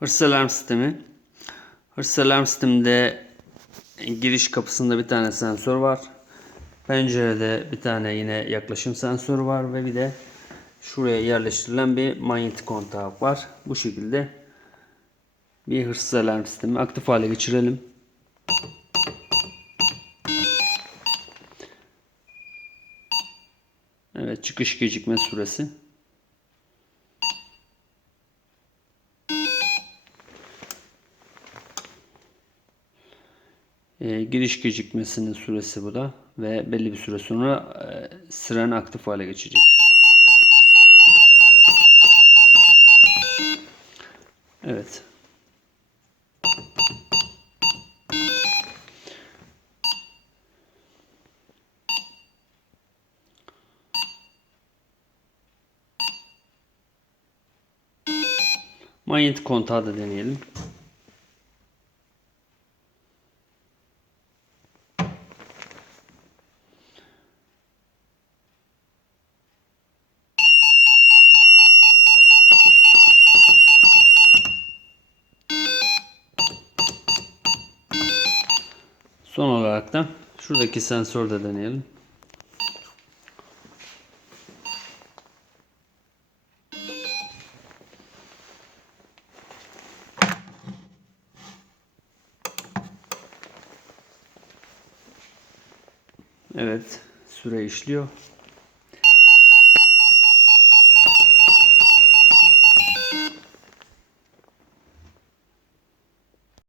Hırs alarm sistemi. Hırs alarm sisteminde giriş kapısında bir tane sensör var. Pencerede bir tane yine yaklaşım sensörü var ve bir de şuraya yerleştirilen bir manyetik kontağı var. Bu şekilde bir hırsız alarm sistemi aktif hale geçirelim. Evet çıkış gecikme süresi. Ee, giriş gecikmesinin süresi bu da ve belli bir süre sonra e, siren aktif hale geçecek. Evet. Manyetik kontağı da deneyelim. Son olarak da şuradaki sensör de deneyelim. Evet, süre işliyor.